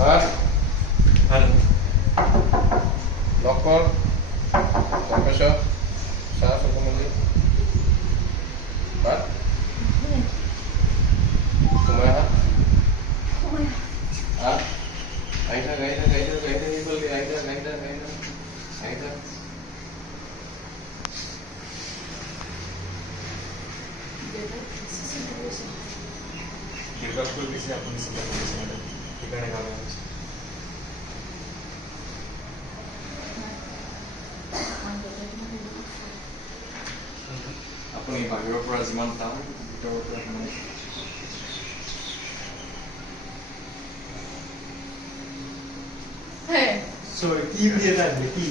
মাৰ ভাল লক কৰ তাৰপিছত চাহ চকু মেলি মাৰ সোমাই আহা আহি থাক দেউতাক কৈ দিছে আপুনি চিন্তা কৰিছে মানে সেইকাৰণে ভাল হৈছে আপুনি বাহিৰৰ পৰা যিমান টান ভিতৰৰ পৰা সিমান Hey. Sorry, কি দিয়ে তাই কি